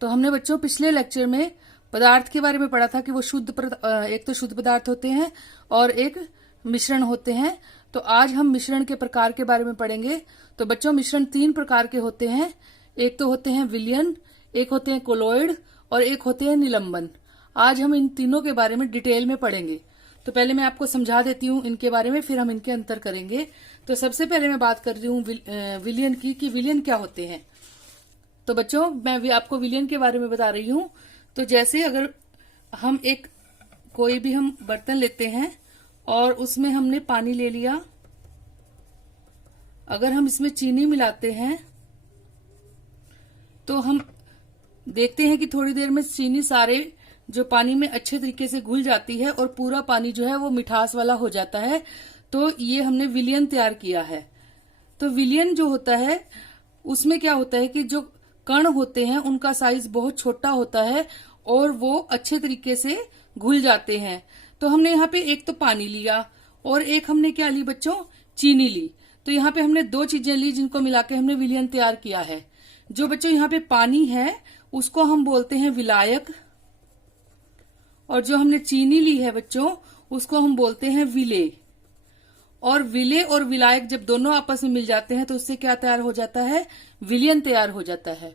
तो हमने बच्चों पिछले लेक्चर में पदार्थ के बारे में पढ़ा था कि वो एक तो शुद्ध पदार्थ होते हैं और एक मिश्रण होते हैं। तो आज हम मिश्रण के प्रकार के बारे में पढ़ेंगे। तो बच्चों मिश्रण 3 प्रकार के होते हैं। एक तो होते हैं विलयन, एक होते हैं कोलॉइड और एक होते हैं निलंबन। आज हम इन तीनों के बारे में डिटेल में पढ़ेंगे। तो पहले मैं आपको समझा देती हूँ इनके बारे में, फिर हम इनके अंतर करेंगे। तो सबसे पहले मैं बात कर रही हूँ विलयन की, कि विलयन क्या होते हैं। तो बच्चों मैं भी आपको विलयन के बारे में बता रही हूँ। तो जैसे अगर हम कोई भी हम बर्तन लेते हैं और उसमें हमने पानी ले लिया, अगर हम इसमें चीनी मिलाते हैं तो हम देखते हैं कि थोड़ी देर में चीनी सारे जो पानी में अच्छे तरीके से घुल जाती है और पूरा पानी जो है वो मिठास वाला हो जाता है। तो ये हमने विलयन तैयार किया है। तो विलयन जो होता है उसमें क्या होता है कि जो कण होते हैं उनका साइज बहुत छोटा होता है और वो अच्छे तरीके से घुल जाते हैं। तो हमने यहाँ पे एक तो पानी लिया और एक हमने क्या ली बच्चों, चीनी ली। तो यहाँ पे हमने 2 चीजें ली जिनको मिला के हमने विलयन तैयार किया है। जो बच्चों यहाँ पे पानी है उसको हम बोलते हैं विलायक, और जो हमने चीनी ली है बच्चों उसको हम बोलते हैं विलेय। और विलेय और विलायक जब दोनों आपस में मिल जाते हैं तो उससे क्या तैयार हो जाता है, विलयन तैयार हो जाता है।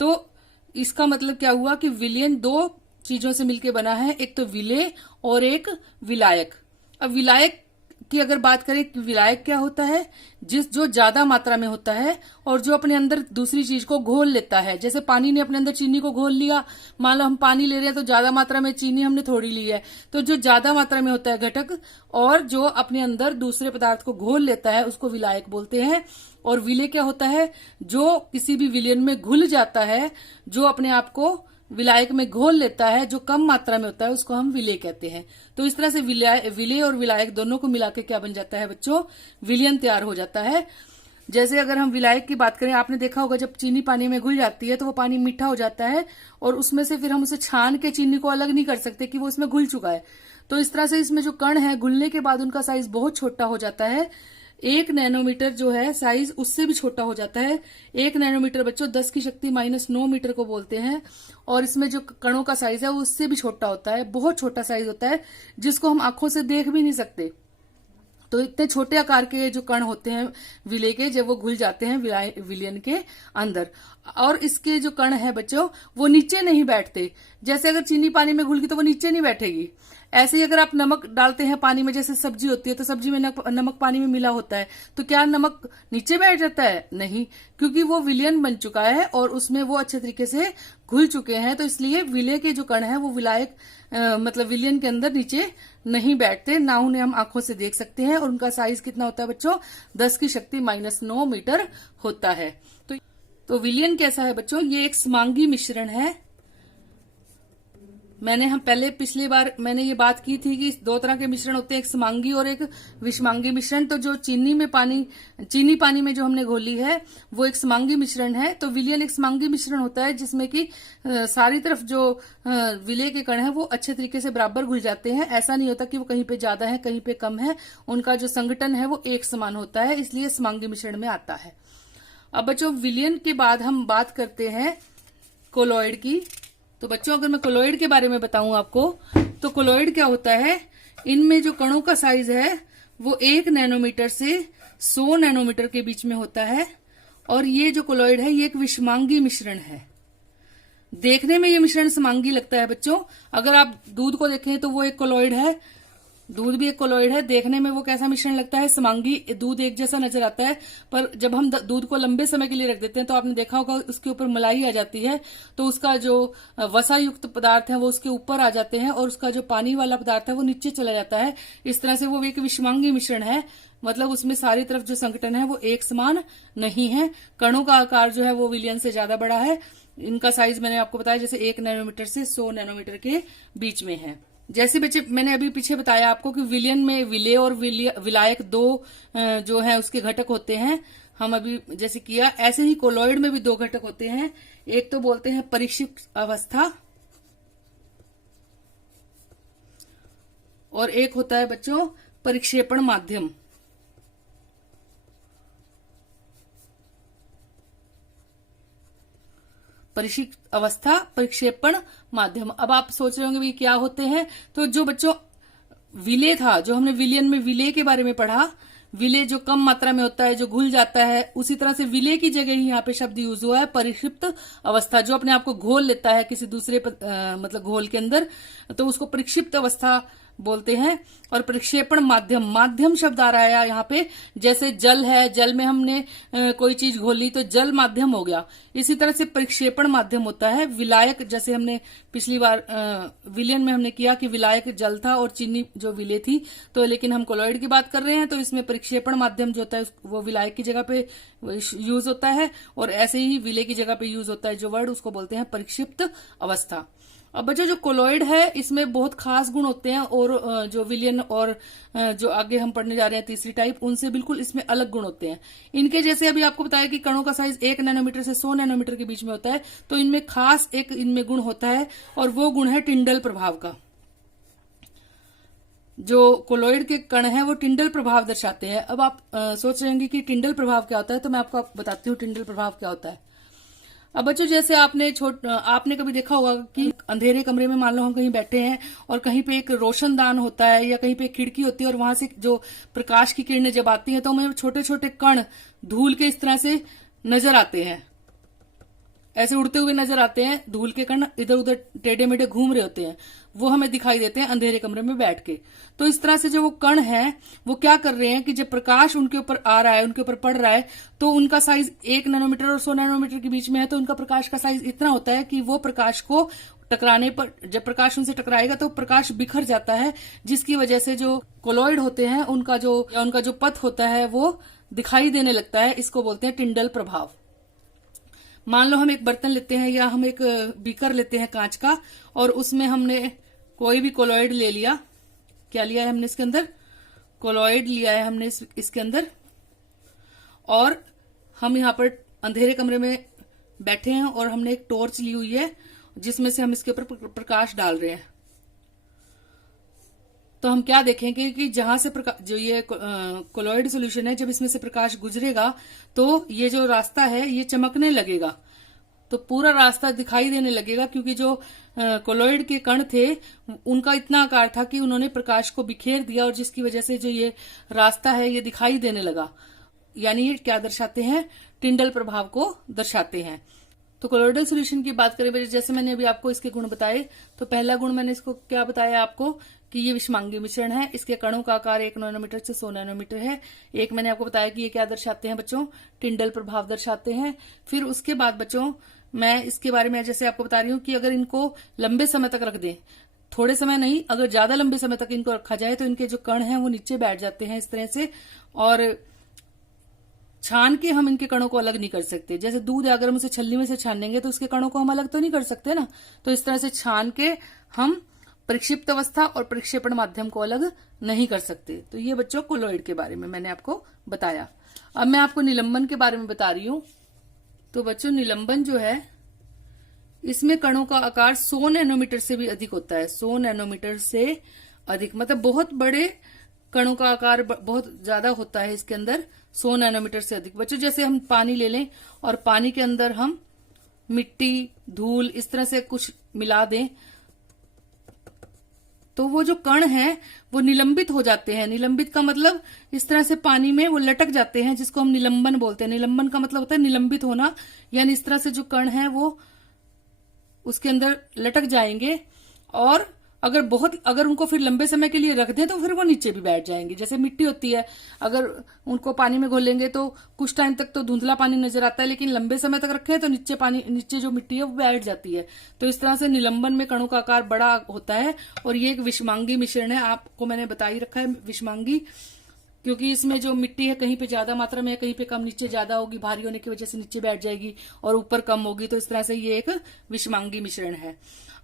तो इसका मतलब क्या हुआ कि विलयन 2 चीजों से मिलकर बना है, एक तो विलेय और एक विलायक। अब विलायक की अगर बात करें कि विलायक क्या होता है, जो ज्यादा मात्रा में होता है और जो अपने अंदर दूसरी चीज को घोल लेता है। जैसे पानी ने अपने अंदर चीनी को घोल लिया, मान लो हम पानी ले रहे हैं तो ज्यादा मात्रा में चीनी हमने थोड़ी ली है, तो जो ज्यादा मात्रा में होता है घटक और जो अपने अंदर दूसरे पदार्थ को घोल लेता है उसको विलायक बोलते हैं। और विलेय क्या होता है, जो किसी भी विलयन में घुल जाता है, जो अपने आप को विलायक में घोल लेता है, जो कम मात्रा में होता है उसको हम विलेय कहते हैं। तो इस तरह से विलेय और विलायक दोनों को मिलाकर क्या बन जाता है बच्चों, विलयन तैयार हो जाता है। जैसे अगर हम विलायक की बात करें, आपने देखा होगा जब चीनी पानी में घुल जाती है तो वो पानी मीठा हो जाता है और उसमें से फिर हम उसे छान के चीनी को अलग नहीं कर सकते कि वो इसमें घुल चुका है। तो इस तरह से इसमें जो कण है घुलने के बाद उनका साइज बहुत छोटा हो जाता है। 1 नैनोमीटर जो है साइज उससे भी छोटा हो जाता है। 1 नैनोमीटर बच्चों 10 की शक्ति -9 मीटर को बोलते हैं। और इसमें जो कणों का साइज है वो उससे भी छोटा होता है, बहुत छोटा साइज होता है जिसको हम आंखों से देख भी नहीं सकते। तो इतने छोटे आकार के जो कण होते हैं विलेय के, जब वो घुल जाते हैं विलयन के अंदर, और इसके जो कण है बच्चों वो नीचे नहीं बैठते। जैसे अगर चीनी पानी में घुल गई तो वो नीचे नहीं बैठेगी। ऐसे ही अगर आप नमक डालते हैं पानी में, जैसे सब्जी होती है तो सब्जी में नमक पानी में मिला होता है, तो क्या नमक नीचे बैठ जाता है? नहीं, क्योंकि वो विलयन बन चुका है और उसमें वो अच्छे तरीके से घुल चुके हैं। तो इसलिए विलेय के जो कण है वो विलायक मतलब विलयन के अंदर नीचे नहीं बैठते, ना उन्हें हम आंखों से देख सकते हैं। और उनका साइज कितना होता है बच्चों, 10 की शक्ति -9 मीटर होता है। तो विलयन कैसा है बच्चों, ये एक समांगी मिश्रण है। हम पिछली बार मैंने ये बात की थी कि 2 तरह के मिश्रण होते हैं, एक समांगी और एक विषमांगी मिश्रण। तो जो चीनी पानी में जो हमने घोली है वो एक समांगी मिश्रण है। तो विलयन एक समांगी मिश्रण होता है जिसमें कि सारी तरफ जो विलेय के कण है वो अच्छे तरीके से बराबर घुल जाते हैं। ऐसा नहीं होता कि वो कहीं पे ज्यादा है कहीं पे कम है, उनका जो संगठन है वो एक समान होता है, इसलिए समांगी मिश्रण में आता है। अब बच्चों विलयन के बाद हम बात करते हैं कोलॉइड की। तो बच्चों अगर मैं कोलॉइड के बारे में बताऊं आपको, तो कोलॉइड क्या होता है, इनमें जो कणों का साइज है वो 1 नैनोमीटर से 100 नैनोमीटर के बीच में होता है। और ये जो कोलॉइड है ये एक विषमांगी मिश्रण है। देखने में ये मिश्रण समांगी लगता है बच्चों। अगर आप दूध को देखें तो वो एक कोलॉइड है, दूध भी एक कोलॉइड है। देखने में वो कैसा मिश्रण लगता है, समांगी, दूध एक जैसा नजर आता है। पर जब हम दूध को लंबे समय के लिए रख देते हैं तो आपने देखा होगा उसके ऊपर मलाई आ जाती है, तो उसका जो वसा युक्त पदार्थ है वो उसके ऊपर आ जाते हैं और उसका जो पानी वाला पदार्थ है वो नीचे चला जाता है। इस तरह से वो एक विषमांगी मिश्रण है, मतलब उसमें सारी तरफ जो संगठन है वो एक समान नहीं है। कणों का आकार जो है वो विलयन से ज्यादा बड़ा है। इनका साइज मैंने आपको बताया जैसे 1 नैनोमीटर से 100 नैनोमीटर के बीच में है। जैसे बच्चे मैंने अभी पीछे बताया आपको कि विलयन में विलेय और विलायक 2 जो है उसके घटक होते हैं। हम अभी जैसे किया, ऐसे ही कोलॉइड में भी 2 घटक होते हैं। एक तो बोलते हैं परीक्षित अवस्था और एक होता है बच्चों परिक्षेपण माध्यम। परिक्षिप्त अवस्था, परिक्षेपण माध्यम। अब आप सोच रहे होंगे भी क्या होते हैं, तो जो बच्चों विलेय था, जो हमने विलयन में विलेय के बारे में पढ़ा, विलेय जो कम मात्रा में होता है, जो घुल जाता है, उसी तरह से विलेय की जगह ही यहाँ पे शब्द यूज हुआ है परिक्षिप्त अवस्था, जो अपने आप को घोल लेता है किसी दूसरे मतलब घोल के अंदर, तो उसको परिक्षिप्त अवस्था बोलते हैं। और प्रक्षेपण माध्यम, माध्यम शब्द आ रहा है यहाँ पे, जैसे जल है, जल में हमने कोई चीज घोली तो जल माध्यम हो गया, इसी तरह से प्रक्षेपण माध्यम होता है विलायक। जैसे हमने पिछली बार विलयन में हमने किया कि विलायक जल था और चीनी जो विलेय थी, तो लेकिन हम कोलॉइड की बात कर रहे हैं, तो इसमें प्रक्षेपण माध्यम जो होता है वो विलायक की जगह पे यूज होता है, और ऐसे ही विलेय की जगह पे यूज होता है जो वर्ड, उसको बोलते हैं परिक्षिप्त अवस्था। अब बच्चों जो कोलॉइड है इसमें बहुत खास गुण होते हैं, और जो विलयन और जो आगे हम पढ़ने जा रहे हैं तीसरी टाइप, उनसे बिल्कुल इसमें अलग गुण होते हैं। इनके जैसे अभी आपको बताया कि कणों का साइज 1 नैनोमीटर से 100 नैनोमीटर के बीच में होता है, तो इनमें खास एक इनमें गुण होता है, और वो गुण है टिंडल प्रभाव का। जो कोलॉइड के कण हैं वो टिंडल प्रभाव दर्शाते हैं। अब आप सोच रहे होंगे कि टिंडल प्रभाव क्या होता है, तो मैं आपको बताती हूँ टिंडल प्रभाव क्या होता है। अब बच्चों जैसे आपने कभी देखा होगा कि अंधेरे कमरे में मान लो हम कहीं बैठे हैं और कहीं पे एक रोशनदान होता है या कहीं पे एक खिड़की होती है, और वहां से जो प्रकाश की किरणें जब आती हैं तो हमें छोटे छोटे कण धूल के इस तरह से नजर आते हैं, ऐसे उड़ते हुए नजर आते हैं। धूल के कण इधर उधर टेढ़े मेढ़े घूम रहे होते हैं, वो हमें दिखाई देते हैं अंधेरे कमरे में बैठ के। तो इस तरह से जो वो कण हैं वो क्या कर रहे हैं कि जब प्रकाश उनके ऊपर आ रहा है, उनके ऊपर पड़ रहा है, तो उनका साइज 1 नैनोमीटर और 100 नैनोमीटर के बीच में है, तो उनका प्रकाश का साइज इतना होता है कि वो प्रकाश को टकराने पर, जब प्रकाश उनसे टकराएगा तो प्रकाश बिखर जाता है, जिसकी वजह से जो कोलॉइड होते हैं उनका जो पथ होता है वो दिखाई देने लगता है। इसको बोलते हैं टिंडल प्रभाव। मान लो हम एक बर्तन लेते हैं या हम एक बीकर लेते हैं कांच का, और उसमें हमने कोई भी कोलॉइड ले लिया। क्या लिया है हमने इसके अंदर? कोलॉइड लिया है हमने इसके अंदर, और हम यहाँ पर अंधेरे कमरे में बैठे हैं और हमने एक टॉर्च ली हुई है जिसमें से हम इसके ऊपर प्रकाश डाल रहे हैं। तो हम क्या देखेंगे कि जहां से जो ये कोलॉइड सॉल्यूशन है, जब इसमें से प्रकाश गुजरेगा तो ये जो रास्ता है ये चमकने लगेगा, तो पूरा रास्ता दिखाई देने लगेगा, क्योंकि जो कोलॉइड के कण थे उनका इतना आकार था कि उन्होंने प्रकाश को बिखेर दिया, और जिसकी वजह से जो ये रास्ता है ये दिखाई देने लगा। यानी ये क्या दर्शाते हैं? टिंडल प्रभाव को दर्शाते हैं। तो कोलॉइडल सॉल्यूशन की बात करें, जैसे मैंने अभी आपको इसके गुण बताए, तो पहला गुण मैंने इसको क्या बताया आपको कि ये विषमांगी मिश्रण है, इसके कणों का आकार 1 नैनोमीटर से 100 नैनोमीटर है। एक मैंने आपको बताया कि ये क्या दर्शाते हैं बच्चों? टिंडल प्रभाव दर्शाते हैं। फिर उसके बाद बच्चों मैं इसके बारे में जैसे आपको बता रही हूँ कि अगर इनको लंबे समय तक रख दें, थोड़े समय नहीं, अगर ज्यादा लंबे समय तक इनको रखा जाए तो इनके जो कण हैं वो नीचे बैठ जाते हैं इस तरह से, और छान के हम इनके कणों को अलग नहीं कर सकते। जैसे दूध है, अगर हम उसे छलनी में से छानेंगे तो उसके कणों को हम अलग तो नहीं कर सकते ना, तो इस तरह से छान के हम परिक्षिप्त अवस्था और परिक्षेपण माध्यम को अलग नहीं कर सकते। तो ये बच्चों कोलॉइड के बारे में मैंने आपको बताया। अब मैं आपको निलंबन के बारे में बता रही हूँ। तो बच्चों निलंबन जो है, इसमें कणों का आकार 100 नैनोमीटर से भी अधिक होता है। 100 नैनोमीटर से अधिक मतलब बहुत बड़े कणों का आकार बहुत ज्यादा होता है इसके अंदर, 100 नैनोमीटर से अधिक। बच्चों जैसे हम पानी ले लें और पानी के अंदर हम मिट्टी, धूल इस तरह से कुछ मिला दें, तो वो जो कण हैं वो निलंबित हो जाते हैं। निलंबित का मतलब इस तरह से पानी में वो लटक जाते हैं, जिसको हम निलंबन बोलते हैं। निलंबन का मतलब होता है निलंबित होना, यानी इस तरह से जो कण हैं वो उसके अंदर लटक जाएंगे, और अगर उनको फिर लंबे समय के लिए रख दें तो फिर वो नीचे भी बैठ जाएंगे। जैसे मिट्टी होती है, अगर उनको पानी में घोलेंगे तो कुछ टाइम तक तो धुंधला पानी नजर आता है, लेकिन लंबे समय तक रखें तो नीचे जो मिट्टी है वो बैठ जाती है। तो इस तरह से निलंबन में कणों का आकार बड़ा होता है, और ये एक विषमांगी मिश्रण है। आपको मैंने बता ही रखा है विषमांगी, क्योंकि इसमें जो मिट्टी है कहीं पे ज्यादा मात्रा में है, कहीं पे कम, नीचे ज्यादा होगी, भारी होने की वजह से नीचे बैठ जाएगी, और ऊपर कम होगी। तो इस तरह से ये एक विषमांगी मिश्रण है।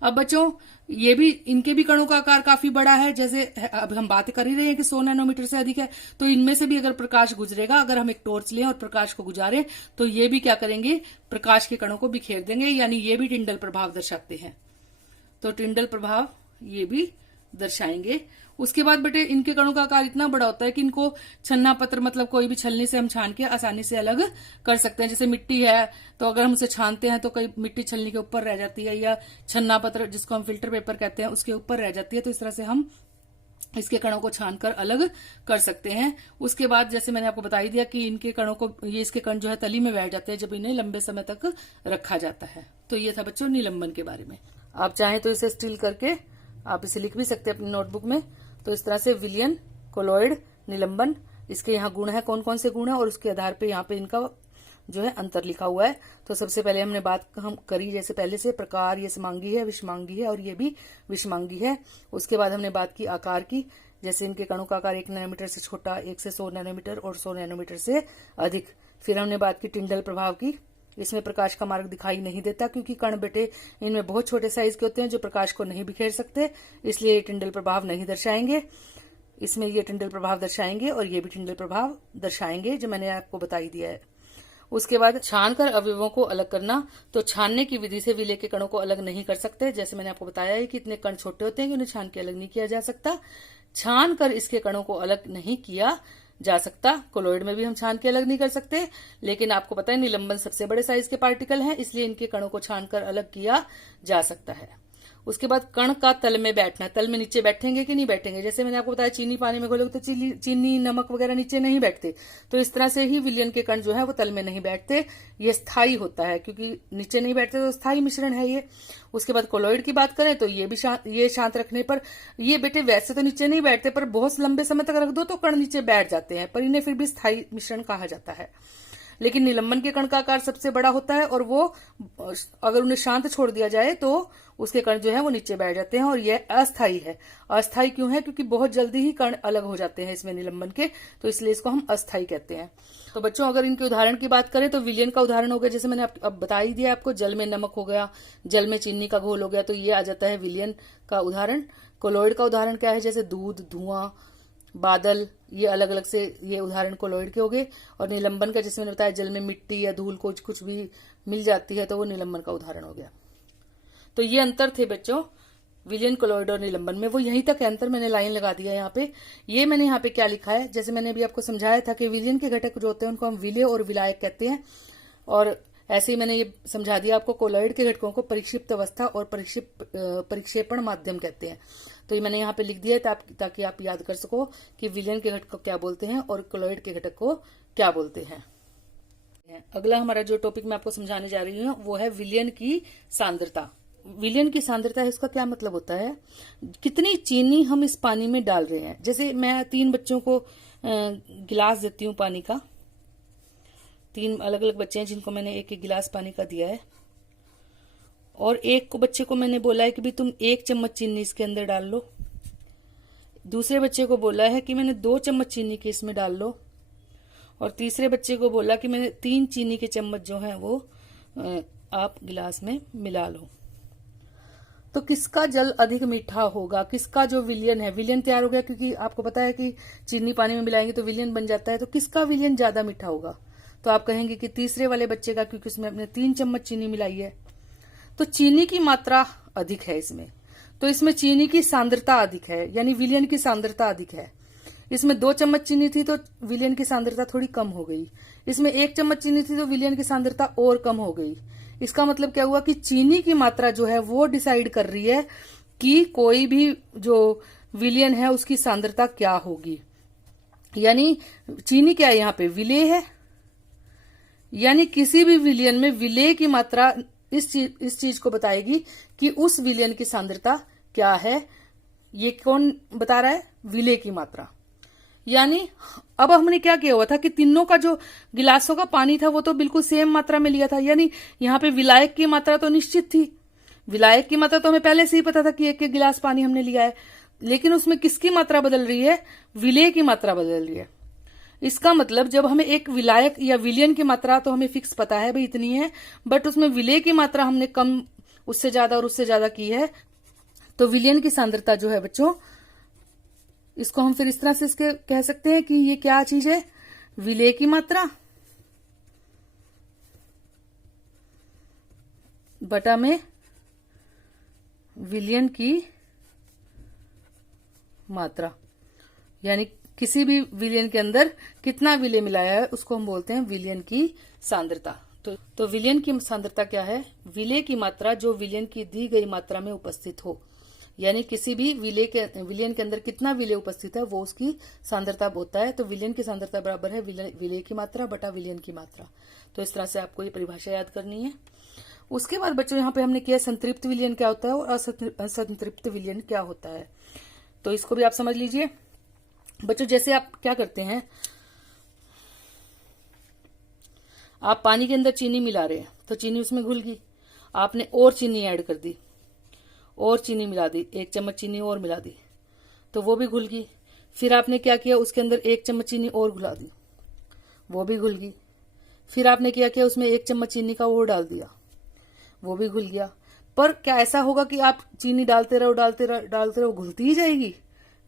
अब बच्चों ये भी, इनके भी कणों का आकार काफी बड़ा है। जैसे अब हम बात कर ही रहे हैं कि 100 नैनोमीटर से अधिक है, तो इनमें से भी अगर प्रकाश गुजरेगा, अगर हम एक टॉर्च लें और प्रकाश को गुजारें, तो ये भी क्या करेंगे? प्रकाश के कणों को बिखेर देंगे, यानी ये भी टिंडल प्रभाव दर्शाते हैं। तो टिंडल प्रभाव ये भी दर्शाएंगे। उसके बाद बेटे इनके कणों का आकार इतना बड़ा होता है कि इनको छन्ना पत्र मतलब कोई भी छलनी से हम छान के आसानी से अलग कर सकते हैं। जैसे मिट्टी है तो अगर हम उसे छानते हैं तो कई मिट्टी छलनी के ऊपर रह जाती है, या छन्ना पत्र जिसको हम फिल्टर पेपर कहते हैं उसके ऊपर रह जाती है। तो इस तरह से हम इसके कणों को छानकर अलग कर सकते हैं। उसके बाद जैसे मैंने आपको बता ही दिया कि इनके कणों को, ये इसके कण जो है तली में बैठ जाते हैं जब इन्हें लंबे समय तक रखा जाता है। तो ये था बच्चों निलंबन के बारे में। आप चाहें तो इसे स्टील करके आप इसे लिख भी सकते हैं अपनी नोटबुक में। तो इस तरह से विलयन, कोलॉइड, निलंबन, इसके यहाँ गुण है, कौन कौन से गुण है और उसके आधार पे यहाँ पे इनका जो है अंतर लिखा हुआ है। तो सबसे पहले हमने बात हम करी जैसे पहले से, प्रकार ये समांगी है, विषमांगी है और ये भी विषमांगी है। उसके बाद हमने बात की आकार की, जैसे इनके कणों का आकार 1 नैनोमीटर से छोटा, 1 से 100 नैनोमीटर और 100 नैनोमीटर से अधिक। फिर हमने बात की टिंडल प्रभाव की, इसमें प्रकाश का मार्ग दिखाई नहीं देता क्योंकि कण बेटे इनमें बहुत छोटे साइज के होते हैं जो प्रकाश को नहीं बिखेर सकते, इसलिए ये टिंडल प्रभाव नहीं दर्शाएंगे। इसमें ये टिंडल प्रभाव दर्शाएंगे और ये भी टिंडल प्रभाव दर्शाएंगे, जो मैंने आपको बता ही दिया है। उसके बाद छानकर अवयवों को अलग करना, तो छानने की विधि से विलय के कणों को अलग नहीं कर सकते। जैसे मैंने आपको बताया है कि इतने कण छोटे होते हैं कि उन्हें छान के अलग नहीं किया जा सकता। छान कर इसके कणों को अलग नहीं किया जा सकता। कोलॉइड में भी हम छान के अलग नहीं कर सकते, लेकिन आपको पता है निलंबन सबसे बड़े साइज के पार्टिकल हैं, इसलिए इनके कणों को छानकर अलग किया जा सकता है। उसके बाद कण का तल में बैठना, तल में नीचे बैठेंगे कि नहीं बैठेंगे। जैसे मैंने आपको बताया चीनी पानी में घोलोगे तो चीनी नमक वगैरह नीचे नहीं बैठते, तो इस तरह से ही विलयन के कण जो है वो तल में नहीं बैठते, ये स्थायी होता है क्योंकि नीचे नहीं बैठते, तो स्थायी मिश्रण है ये। उसके बाद कोलॉइड की बात करें तो ये भी ये शांत रखने पर, ये बेटे वैसे तो नीचे नहीं बैठते पर बहुत लंबे समय तक रख दो तो कण नीचे बैठ जाते हैं, पर इन्हें फिर भी स्थायी मिश्रण कहा जाता है। लेकिन निलंबन के कण का आकार सबसे बड़ा होता है और वो अगर उन्हें शांत छोड़ दिया जाए तो उसके कण जो है वो नीचे बैठ जाते हैं और यह अस्थायी है। अस्थायी क्यों है? क्योंकि बहुत जल्दी ही कण अलग हो जाते हैं इसमें निलंबन के, तो इसलिए इसको हम अस्थायी कहते हैं। तो बच्चों अगर इनके उदाहरण की बात करें तो विलयन का उदाहरण हो गया, जैसे मैंने अब बता ही दिया आपको, जल में नमक हो गया, जल में चीनी का घोल हो गया, तो ये आ जाता है विलयन का उदाहरण। कोलॉइड का उदाहरण क्या है? जैसे दूध, धुआं, बादल, ये अलग अलग से ये उदाहरण कोलॉइड के हो गए। और निलंबन का जैसे मैंने बताया जल में मिट्टी या धूल कुछ भी मिल जाती है तो वो निलंबन का उदाहरण हो गया। तो ये अंतर थे बच्चों विलयन, कोलॉइड और निलंबन में, वो यहीं तक है अंतर। मैंने लाइन लगा दिया यहाँ पे। ये मैंने यहाँ पे क्या लिखा है, जैसे मैंने अभी आपको समझाया था कि विलयन के घटक जो होते हैं उनको हम विलय और विलायक कहते हैं, और ऐसे ही मैंने ये समझा दिया आपको कोलॉइड के घटकों को परिक्षिप्त अवस्था और परिक्षेपण माध्यम कहते हैं। तो ये मैंने यहाँ पे लिख दिया है ताकि आप याद कर सको कि विलयन के घटक को क्या बोलते हैं और कोलॉइड के घटक को क्या बोलते हैं। अगला हमारा जो टॉपिक मैं आपको समझाने जा रही हूँ वो है विलयन की सांद्रता। विलयन की सांद्रता है, इसका क्या मतलब होता है? कितनी चीनी हम इस पानी में डाल रहे हैं। जैसे मैं 3 बच्चों को गिलास देती हूँ पानी का, 3 अलग अलग बच्चे हैं जिनको मैंने एक एक गिलास पानी का दिया है, और एक को बच्चे को मैंने बोला है कि भाई तुम 1 चम्मच चीनी इसके अंदर डाल लो। दूसरे बच्चे को बोला है कि मैंने 2 चम्मच चीनी के इसमें डाल लो, और तीसरे बच्चे को बोला कि मैंने 3 चीनी के चम्मच जो है वो आप गिलास में मिला लो। तो किसका जल अधिक मीठा होगा? किसका जो विलयन है, विलयन तैयार हो गया क्योंकि आपको पता है कि चीनी पानी में मिलाएंगे तो विलयन बन जाता है, तो किसका विलयन ज्यादा मीठा होगा? तो आप कहेंगे कि तीसरे वाले बच्चे का, क्योंकि उसमें अपने 3 चम्मच चीनी मिलाई है। तो चीनी की मात्रा अधिक है इसमें, तो इसमें चीनी की सांद्रता अधिक है, यानी विलयन की सांद्रता अधिक है। इसमें 2 चम्मच चीनी थी तो विलयन की सांद्रता थोड़ी कम हो गई। इसमें 1 चम्मच चीनी थी तो विलयन की सांद्रता और कम हो गई। इसका मतलब क्या हुआ कि चीनी की मात्रा जो है वो डिसाइड कर रही है कि कोई भी जो विलयन है उसकी सांद्रता क्या होगी। यानी चीनी क्या है यहाँ पे? विलेय है, यानी किसी भी विलयन में विलेय की मात्रा इस चीज को बताएगी कि उस विलयन की सांद्रता क्या है। ये कौन बता रहा है? विलेय की मात्रा। यानी अब हमने क्या किया हुआ था कि तीनों का जो गिलासों का पानी था वो तो बिल्कुल सेम मात्रा में लिया था, यानी यहाँ पे विलायक की मात्रा तो निश्चित थी। विलायक की मात्रा तो हमें पहले से ही पता था कि 1 गिलास पानी हमने लिया है, लेकिन उसमें किसकी मात्रा बदल रही है? विलेय की मात्रा बदल रही है। इसका मतलब जब हमें एक विलायक या विलयन की मात्रा तो हमें फिक्स पता है भाई इतनी है, बट उसमें विलेय की मात्रा हमने कम, उससे ज्यादा और उससे ज्यादा की है, तो विलयन की सांद्रता जो है बच्चों, इसको हम फिर इस तरह से इसके कह सकते हैं कि ये क्या चीज है? विलेय की मात्रा बटा में विलयन की मात्रा, यानी किसी भी विलयन के अंदर कितना विलय मिलाया है उसको हम बोलते हैं विलयन की सांद्रता। तो विलयन की सांद्रता क्या है? विलय की मात्रा जो विलयन की दी गई मात्रा में उपस्थित हो, यानी किसी भी विलयन के अंदर कितना विलय उपस्थित है वो उसकी सांद्रता होता है। तो विलयन की सांद्रता बराबर है विलय की मात्रा बटा विलयन की मात्रा। तो इस तरह से आपको ये परिभाषा याद करनी है। उसके बाद बच्चों यहाँ पे हमने किया संतृप्त विलयन क्या होता है और असंतृप्त विलयन क्या होता है, तो इसको भी आप समझ लीजिए। बच्चों जैसे आप क्या करते हैं, आप पानी के अंदर चीनी मिला रहे हैं तो चीनी उसमें घुल गई, आपने और चीनी ऐड कर दी, और चीनी मिला दी, 1 चम्मच चीनी और मिला दी तो वो भी घुल गई। फिर आपने क्या किया, उसके अंदर 1 चम्मच चीनी और घुला दी, वो भी घुल गई। फिर आपने क्या किया, उसमें 1 चम्मच चीनी का और डाल दिया, वो भी घुल गया। पर क्या ऐसा होगा कि आप चीनी डालते रहो घुलती ही जाएगी?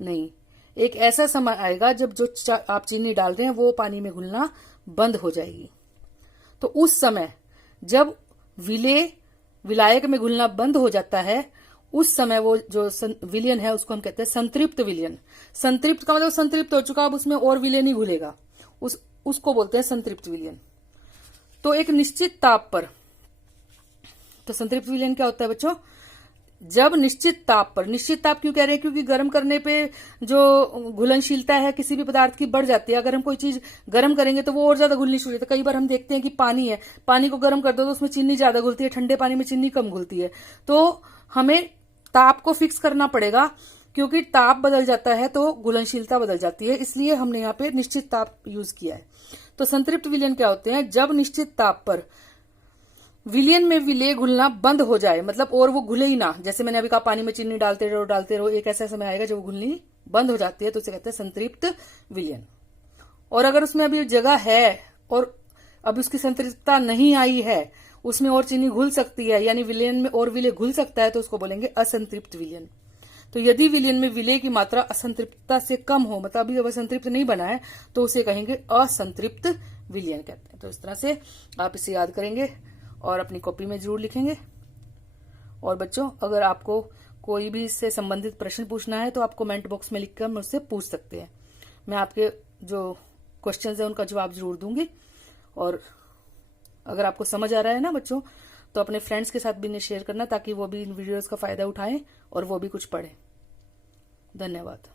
नहीं, एक ऐसा समय आएगा जब जो आप चीनी डाल रहे हैं वो पानी में घुलना बंद हो जाएगी। तो उस समय जब विलायक में घुलना बंद हो जाता है उस समय वो जो विलयन है उसको हम कहते हैं संतृप्त विलयन। संतृप्त का मतलब संतृप्त हो चुका, अब उसमें और विलय नहीं घुलेगा, उसको बोलते हैं संतृप्त विलयन। तो एक निश्चित ताप पर, तो संतृप्त विलयन क्या होता है बच्चों? जब निश्चित ताप पर, निश्चित ताप क्यों कह रहे हैं? क्योंकि गर्म करने पे जो घुलनशीलता है किसी भी पदार्थ की बढ़ जाती है। अगर हम कोई चीज गर्म करेंगे तो वो और ज्यादा घुलनी शुरू होती है। कई बार हम देखते हैं कि पानी है, पानी को गर्म कर दो तो उसमें चीनी ज्यादा घुलती है, ठंडे पानी में चीनी कम घुलती है। तो हमें ताप को फिक्स करना पड़ेगा, क्योंकि ताप बदल जाता है तो घुलनशीलता बदल जाती है, इसलिए हमने यहाँ पे निश्चित ताप यूज किया है। तो संतृप्त विलयन क्या होते हैं? जब निश्चित ताप पर विलयन में विलय घुलना बंद हो जाए, मतलब और वो घुले ही ना, जैसे मैंने अभी कहा पानी में चीनी डालते रहो, एक ऐसा समय आएगा जब वो घुलनी बंद हो जाती है तो उसे कहते हैं संतृप्त विलयन। और अगर उसमें अभी जगह है और अभी उसकी संतृप्तता नहीं आई है, उसमें और चीनी घुल सकती है, यानी विलयन में और विलय घुल सकता है, तो उसको बोलेंगे असंतृप्त विलयन। तो यदि विलयन में विलय की मात्रा असंतृप्तता से कम हो, मतलब अभी जब असंतृप्त नहीं बना है, तो उसे कहेंगे असंतृप्त विलयन कहते हैं। तो इस तरह से आप इसे याद करेंगे और अपनी कॉपी में जरूर लिखेंगे। और बच्चों अगर आपको कोई भी इससे संबंधित प्रश्न पूछना है तो आप कमेंट बॉक्स में लिखकर मुझसे पूछ सकते हैं, मैं आपके जो क्वेश्चंस है उनका जवाब जरूर दूंगी। और अगर आपको समझ आ रहा है ना बच्चों, तो अपने फ्रेंड्स के साथ भी इन्हें शेयर करना ताकि वो भी इन वीडियोस का फायदा उठाएं और वो भी कुछ पढ़ें। धन्यवाद।